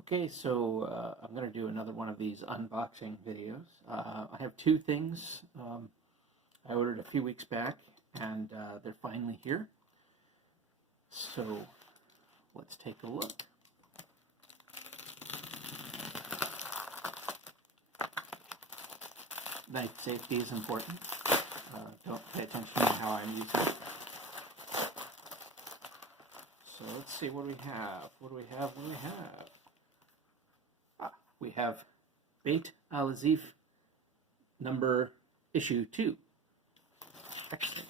Okay, so I'm going to do another one of these unboxing videos. I have two things I ordered a few weeks back, and they're finally here. So let's take a look. Knife safety is important. Don't pay attention to how I'm using it. So let's see, what do we have? What do we have? What do we have? We have Bayt Al Azif issue 2. Excellent.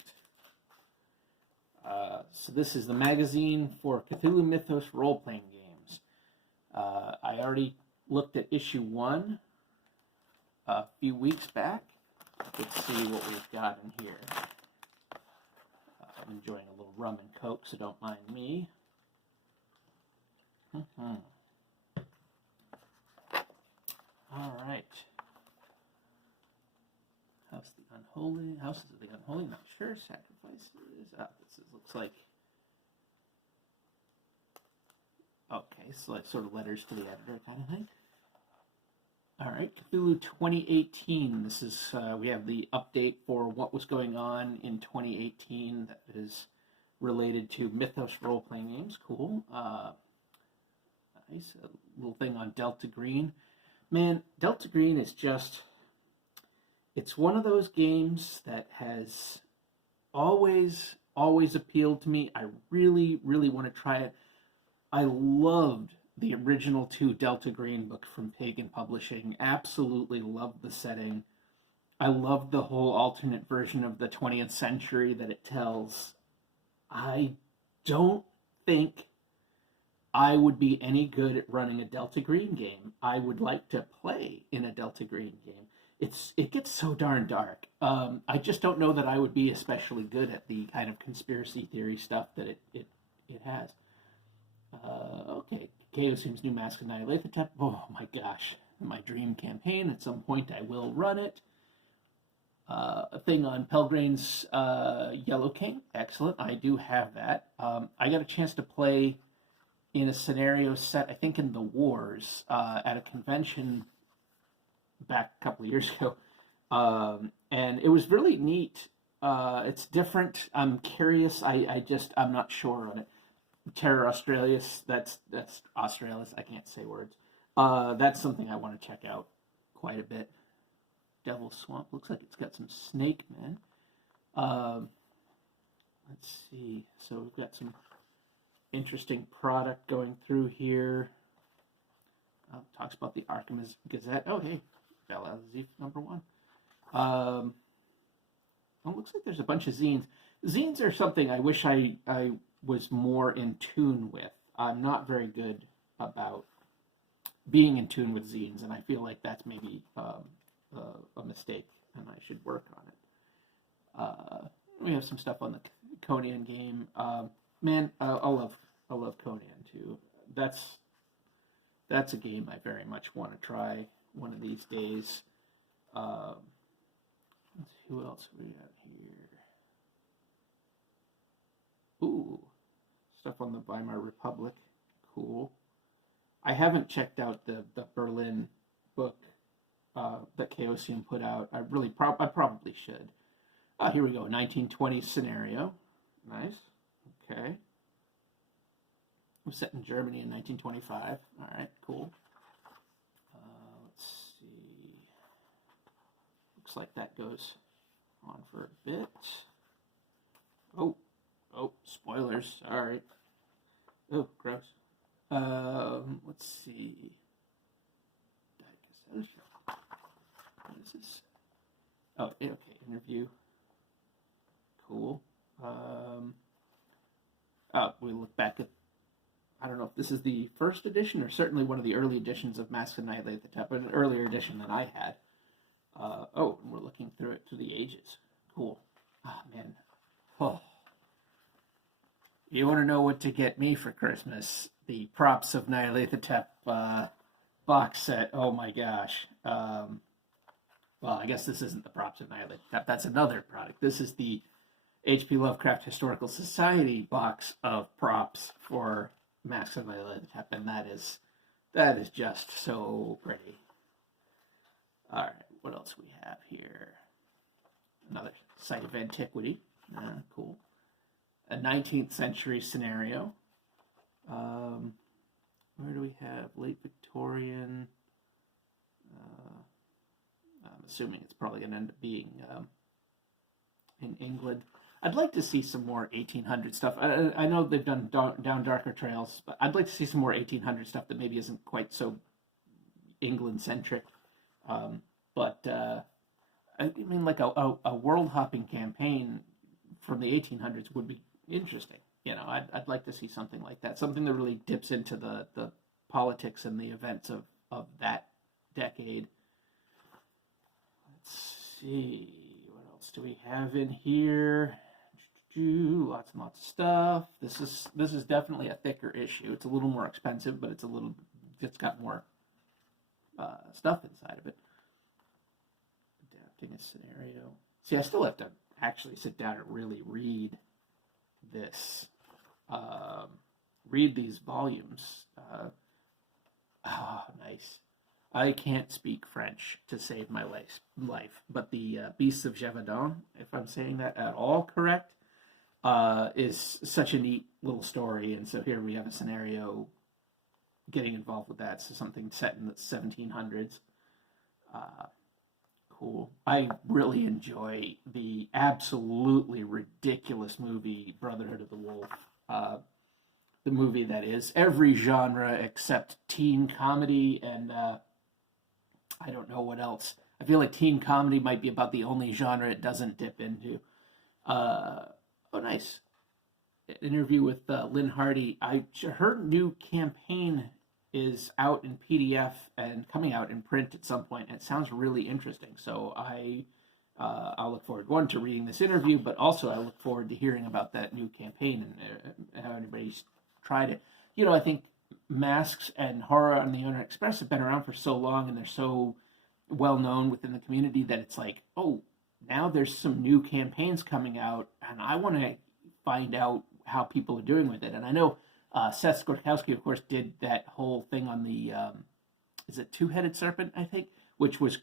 So this is the magazine for Cthulhu Mythos role-playing games. I already looked at issue 1 a few weeks back. Let's see what we've got in here. I'm enjoying a little rum and coke, so don't mind me. All right. House of the Unholy, not sure. Sacrifices. This looks like. Okay, so like sort of letters to the editor kind of thing. All right, Cthulhu 2018. This is, we have the update for what was going on in 2018 that is related to Mythos role-playing games. Cool. Nice. A little thing on Delta Green. Man, Delta Green is just, it's one of those games that has always appealed to me. I really want to try it. I loved the original 2 Delta Green book from Pagan Publishing. Absolutely loved the setting. I loved the whole alternate version of the 20th century that it tells. I don't think I would be any good at running a Delta Green game. I would like to play in a Delta Green game. It gets so darn dark. I just don't know that I would be especially good at the kind of conspiracy theory stuff that it has. Okay, Chaosium's new Mask of Nyarlathotep. Oh my gosh, my dream campaign. At some point I will run it. A thing on Pelgrane's Yellow King. Excellent, I do have that. I got a chance to play in a scenario set, I think, in the Wars at a convention back a couple of years ago. And it was really neat. It's different. I'm curious. I'm not sure on it. Terror Australis, that's Australis, I can't say words. That's something I want to check out quite a bit. Devil's Swamp, looks like it's got some snake men. Let's see, so we've got some interesting product going through here. Talks about the Arkham Gazette. Oh, hey, Bayt Al Azif #1. Oh, looks like there's a bunch of zines. Zines are something I wish I was more in tune with. I'm not very good about being in tune with zines, and I feel like that's maybe a mistake, and I should work on it. We have some stuff on the Conan game. Man, I love Conan too. That's a game I very much want to try one of these days. Let's see, who else we got here? Ooh, stuff on the Weimar Republic. Cool. I haven't checked out the Berlin book that Chaosium put out. I probably should. Here we go. 1920s scenario. Nice. Okay. It was set in Germany in 1925. All right, cool. Let's see. Looks like that goes on for a bit. Oh, spoilers. Sorry. Oh, gross. Let's see. What is this? Oh, okay. Interview. Cool. We look back at, I don't know if this is the first edition or certainly one of the early editions of Mask of Nyarlathotep, an earlier edition than I had. Oh, and we're looking through it through the ages. Cool. Ah, man. Oh. You want to know what to get me for Christmas? The Props of Nyarlathotep box set. Oh my gosh. Well, I guess this isn't the Props of Nyarlathotep. That's another product. This is the H.P. Lovecraft Historical Society box of props for Masks of Nyarlathotep, and that is That is just so pretty. All right, what else we have here? Another site of antiquity. Cool. A 19th century scenario. Where do we have late Victorian? I'm assuming it's probably going to end up being in England. I'd like to see some more 1800 stuff. I know they've done Down Darker Trails, but I'd like to see some more 1800 stuff that maybe isn't quite so England-centric. But I mean, like a world-hopping campaign from the 1800s would be interesting. You know, I'd like to see something like that. Something that really dips into the politics and the events of that decade. Let's see. What else do we have in here? Lots and lots of stuff. This is definitely a thicker issue. It's a little more expensive, but it's got more stuff inside of it. Adapting a scenario. See, I still have to actually sit down and really read this. Read these volumes. Nice. I can't speak French to save my life, but the Beasts of Gévaudan, if I'm saying that at all correct, is such a neat little story. And so here we have a scenario getting involved with that. So something set in the 1700s. Cool. I really enjoy the absolutely ridiculous movie Brotherhood of the Wolf. The movie that is every genre except teen comedy and I don't know what else. I feel like teen comedy might be about the only genre it doesn't dip into. Oh, nice. An interview with Lynn Hardy. Her new campaign is out in PDF and coming out in print at some point. And it sounds really interesting. So I'll look forward, one, to reading this interview, but also I look forward to hearing about that new campaign and how anybody's tried it. You know, I think masks and horror on the Orient Express have been around for so long and they're so well known within the community that it's like, oh, now there's some new campaigns coming out and I want to find out how people are doing with it. And I know Seth Skorkowski, of course, did that whole thing on the is it Two-Headed Serpent, I think, which was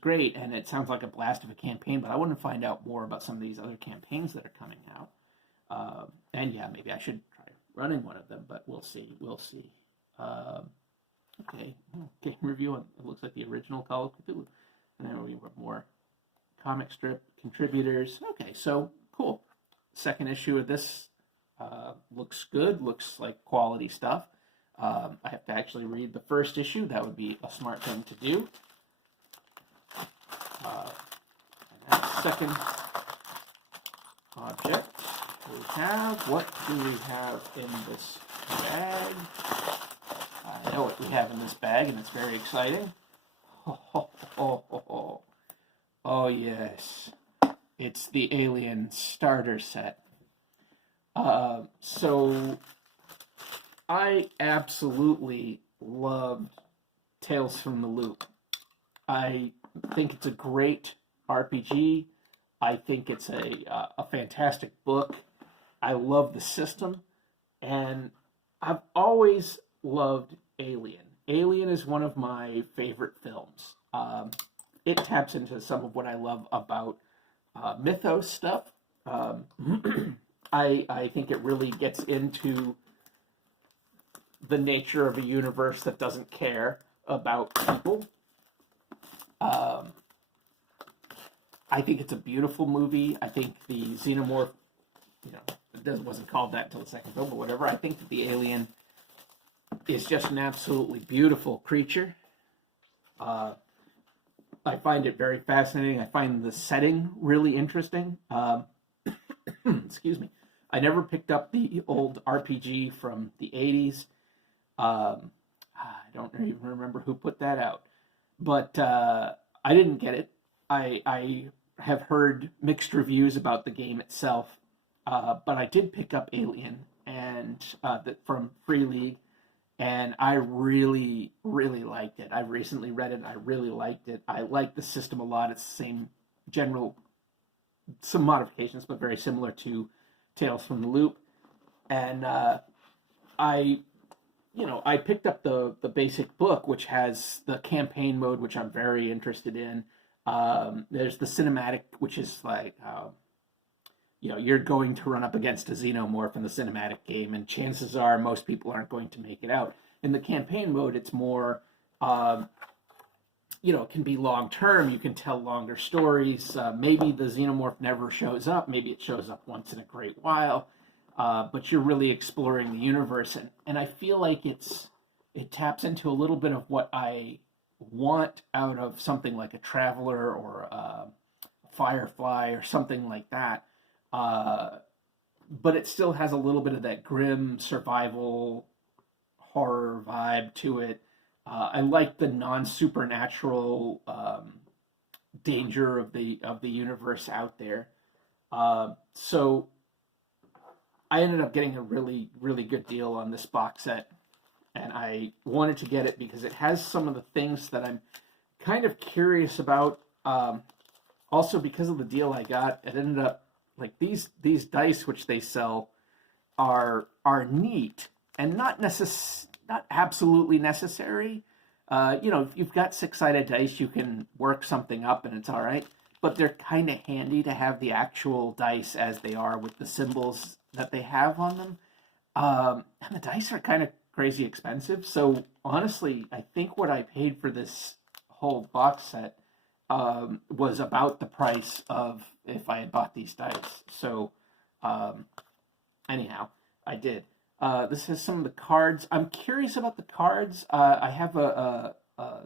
great, and it sounds like a blast of a campaign. But I want to find out more about some of these other campaigns that are coming out. And yeah, maybe I should try running one of them, but we'll see. Okay, game review on, it looks like the original Call of Cthulhu, and then we have more comic strip contributors. Okay, so cool. Second issue of this looks good. Looks like quality stuff. I have to actually read the first issue. That would be a smart thing to do. And second object we have. What do we have in this bag? I know what we have in this bag, and it's very exciting. Oh yes. It's the Alien starter set. So I absolutely loved Tales from the Loop. I think it's a great RPG. I think it's a fantastic book. I love the system, and I've always loved Alien. Alien is one of my favorite films. It taps into some of what I love about mythos stuff. I think it really gets into the nature of a universe that doesn't care about people. I think it's a beautiful movie. I think the xenomorph, it wasn't called that until the second film, but whatever. I think that the alien is just an absolutely beautiful creature. I find it very fascinating. I find the setting really interesting. Excuse me. I never picked up the old RPG from the 80s. I don't even remember who put that out. But I didn't get it. I have heard mixed reviews about the game itself. But I did pick up Alien and from Free League. And I really, really liked it. I recently read it and I really liked it. I like the system a lot. It's the same general, some modifications, but very similar to Tales from the Loop. And I I picked up the basic book, which has the campaign mode, which I'm very interested in. There's the cinematic, which is like, you're going to run up against a xenomorph in the cinematic game, and chances are most people aren't going to make it out. In the campaign mode, it's more, it can be long term. You can tell longer stories. Maybe the xenomorph never shows up. Maybe it shows up once in a great while. But you're really exploring the universe, and I feel like it taps into a little bit of what I want out of something like a Traveler or a Firefly or something like that. But it still has a little bit of that grim survival horror vibe to it. I like the non-supernatural danger of the universe out there. So I ended up getting a really, really good deal on this box set, and I wanted to get it because it has some of the things that I'm kind of curious about. Also, because of the deal I got, it ended up like these dice which they sell are neat and not absolutely necessary. If you've got 6-sided dice, you can work something up and it's all right. But they're kind of handy to have the actual dice as they are with the symbols that they have on them. And the dice are kind of crazy expensive. So honestly, I think what I paid for this whole box set was about the price of if I had bought these dice. So anyhow, I did. This has some of the cards. I'm curious about the cards. I have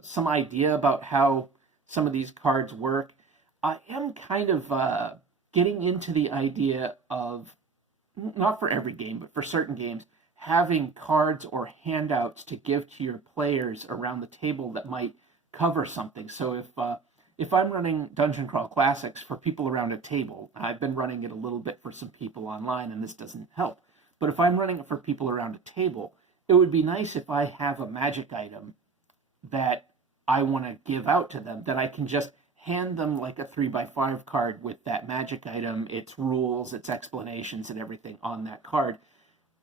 some idea about how some of these cards work. I am kind of getting into the idea of, not for every game, but for certain games, having cards or handouts to give to your players around the table that might cover something. So if I'm running Dungeon Crawl Classics for people around a table, I've been running it a little bit for some people online, and this doesn't help. But if I'm running it for people around a table, it would be nice if I have a magic item that I want to give out to them, that I can just hand them like a 3x5 card with that magic item, its rules, its explanations, and everything on that card.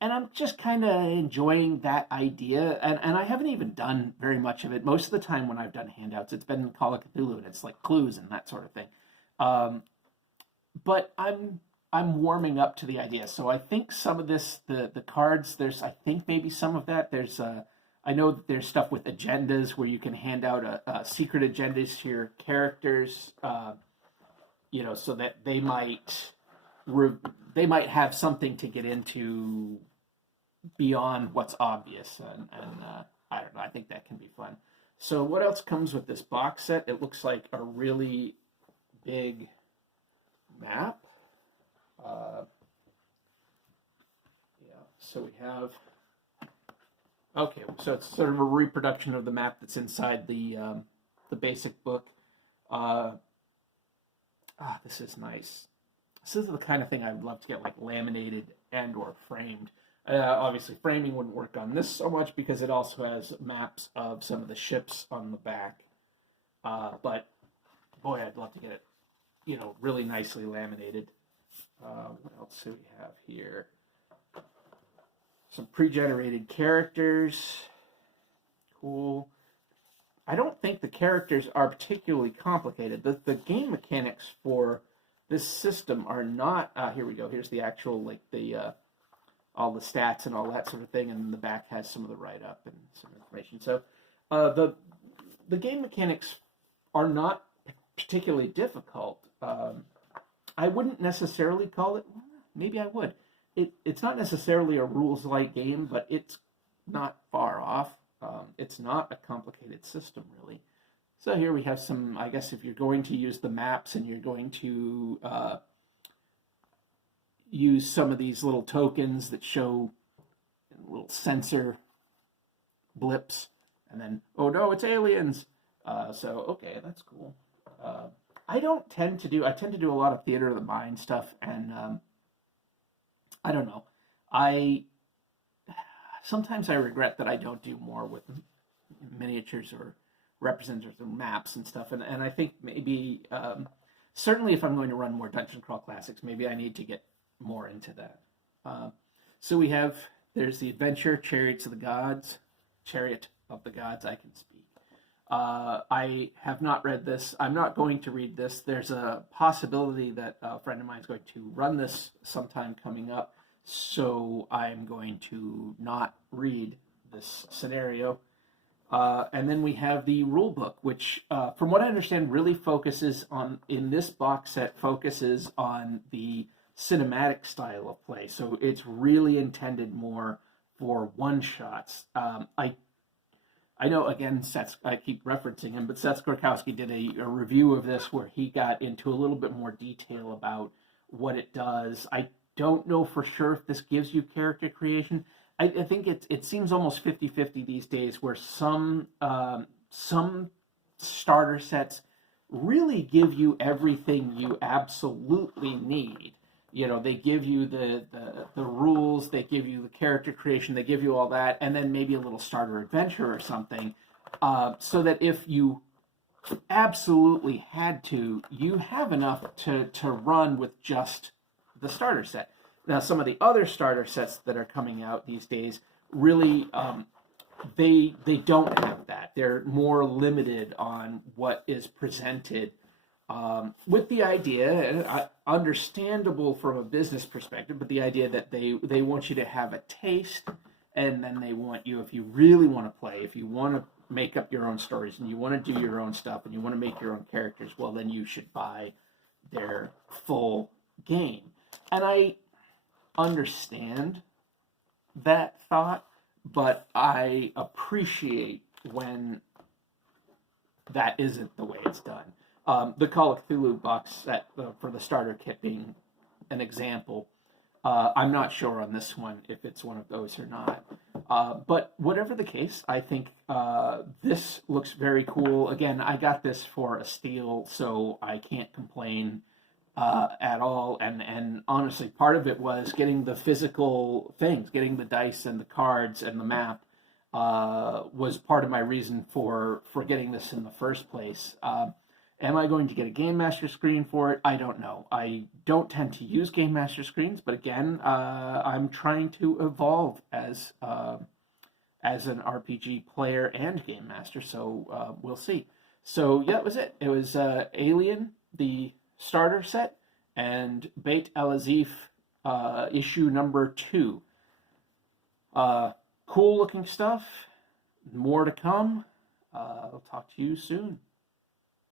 And I'm just kind of enjoying that idea. And I haven't even done very much of it. Most of the time when I've done handouts, it's been Call of Cthulhu, and it's like clues and that sort of thing. But I'm warming up to the idea. So I think some of this, the cards, I think maybe some of that. I know that there's stuff with agendas where you can hand out a secret agendas to your characters, so that they might have something to get into beyond what's obvious, and I don't know. I think that can be fun. So what else comes with this box set? It looks like a really big map. So we have. Okay, so it's sort of a reproduction of the map that's inside the basic book. This is nice. This is the kind of thing I would love to get like laminated and or framed. Obviously, framing wouldn't work on this so much because it also has maps of some of the ships on the back. But boy, I'd love to get it, really nicely laminated. What else do we have here? Some pre-generated characters. Cool. I don't think the characters are particularly complicated. The game mechanics for this system are not. Here we go. Here's the actual, like, all the stats and all that sort of thing, and the back has some of the write-up and some information. So the game mechanics are not particularly difficult. I wouldn't necessarily call it. Maybe I would. It's not necessarily a rules-light game, but it's not far off. It's not a complicated system, really. So here we have some, I guess if you're going to use the maps and you're going to use some of these little tokens that show little sensor blips, and then, oh no, it's aliens. So, okay, that's cool. I tend to do a lot of theater of the mind stuff, and I don't know. Sometimes I regret that I don't do more with miniatures or representatives of maps and stuff. And I think maybe, certainly if I'm going to run more Dungeon Crawl Classics, maybe I need to get more into that. So we have There's the adventure, Chariot of the Gods, I can speak. I have not read this. I'm not going to read this. There's a possibility that a friend of mine is going to run this sometime coming up, so I'm going to not read this scenario. And then we have the rule book, which, from what I understand, really focuses on, in this box set, focuses on the cinematic style of play. So it's really intended more for one-shots. I know, again, I keep referencing him, but Seth Gorkowski did a review of this where he got into a little bit more detail about what it does. I don't know for sure if this gives you character creation. I think it seems almost 50-50 these days, where some starter sets really give you everything you absolutely need. You know, they give you the rules, they give you the character creation, they give you all that, and then maybe a little starter adventure or something, so that if you absolutely had to, you have enough to run with just the starter set. Now, some of the other starter sets that are coming out these days really, they don't have that. They're more limited on what is presented, with the idea, understandable from a business perspective, but the idea that they want you to have a taste, and then they want you, if you really want to play, if you want to make up your own stories, and you want to do your own stuff, and you want to make your own characters, well, then you should buy their full game. And I understand that thought, but I appreciate when that isn't the way it's done. The Call of Cthulhu box set for the starter kit being an example. I'm not sure on this one if it's one of those or not. But whatever the case, I think this looks very cool. Again, I got this for a steal, so I can't complain at all. And honestly, part of it was getting the physical things, getting the dice and the cards and the map, was part of my reason for getting this in the first place. Am I going to get a Game Master screen for it? I don't know. I don't tend to use Game Master screens, but again, I'm trying to evolve as an RPG player and Game Master, so we'll see. So yeah, that was it. It was Alien, the starter set, and Bayt Al Azif, issue number 2. Cool looking stuff. More to come. I'll talk to you soon.